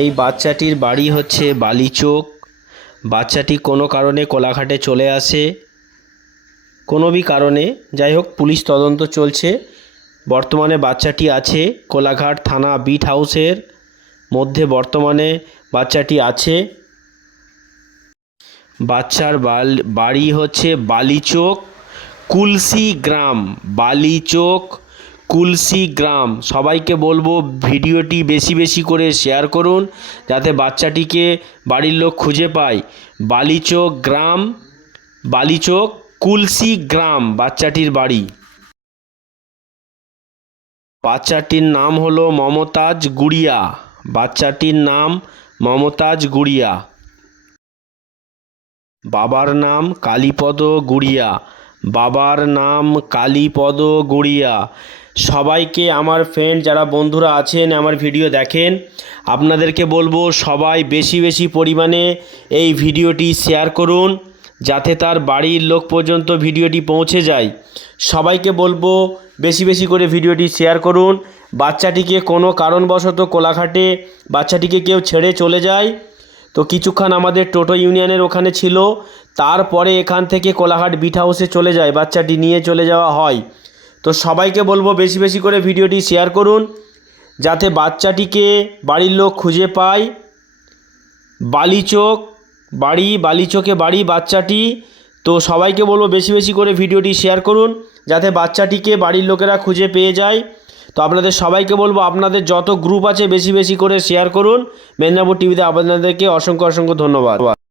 এই বাচ্চাটির বাড়ি হচ্ছে বালিচক। বাচ্চাটি কোনো কারণে কোলাঘাটে চলে আসে, কোনো কারণে, যাই হোক পুলিশ তদন্ত চলছে। বর্তমানে বাচ্চাটি আছে কোলাঘাট থানা বিট হাউসের মধ্যে, বর্তমানে বাচ্চাটি আছে। বাচ্চার বাড়ি হচ্ছে বালিচক কুলসি গ্রাম, বালিচক কুলসি গ্রাম। সবাইকে বলবো ভিডিওটি বেশি বেশি করে শেয়ার করুন যাতে বাচ্চাটিকে বাড়ির লোক খুঁজে পায়। বালিচক গ্রাম, বালিচক কুলসি গ্রাম বাচ্চাটির বাড়ি। বাচ্চাটির নাম হলো মমতাজ গুড়িয়া। বাচ্চাটির নাম মমতাজ গুড়িয়া। বাবার নাম কালীপদ গুড়িয়া। বাবার নাম কালীপদ গুড়িয়া। সবাইকে আমার ফ্রেন্ড যারা বন্ধুরা আছেন আমার ভিডিও দেখেন, আপনাদেরকে বলবো সবাই বেশি বেশি পরিমাণে এই ভিডিওটি শেয়ার করুন যাতে তার বাড়ির লোক পর্যন্ত ভিডিওটি পৌঁছে যায়। সবাইকে বলবো বেশি বেশি করে ভিডিওটি শেয়ার করুন। বাচ্চাটিকে কোনো কারণবশত কোলাঘাটে বাচ্চাটিকে কেউ ছেড়ে চলে যায়, তো কিছুক্ষণ আমাদের টোটো ইউনিয়নের ওখানে ছিল, তারপরে এখান থেকে কোলাঘাট বিট হাউসে চলে যায়, বাচ্চাটি নিয়ে চলে যাওয়া হয়। তো সবাইকে বলবো বেশি বেশি করে ভিডিওটি শেয়ার করুন যাতে বাচ্চাটিকে বাড়ির লোক খুঁজে পায়। বালিচক বাড়ি, বালিচকে বাড়ি বাচ্চাটি। তো সবাইকে বলবো বেশি বেশি করে ভিডিওটি শেয়ার করুন যাতে বাচ্চাটিকে বাড়ির লোকেরা খুঁজে পেয়ে যায়। তো আপনাদের সবাইকে বলবো আপনাদের যত গ্রুপ আছে বেশি বেশি করে শেয়ার করুন। মেদিনীপুর টিভিতে আপনাদেরকে অসংখ্য অসংখ্য ধন্যবাদ।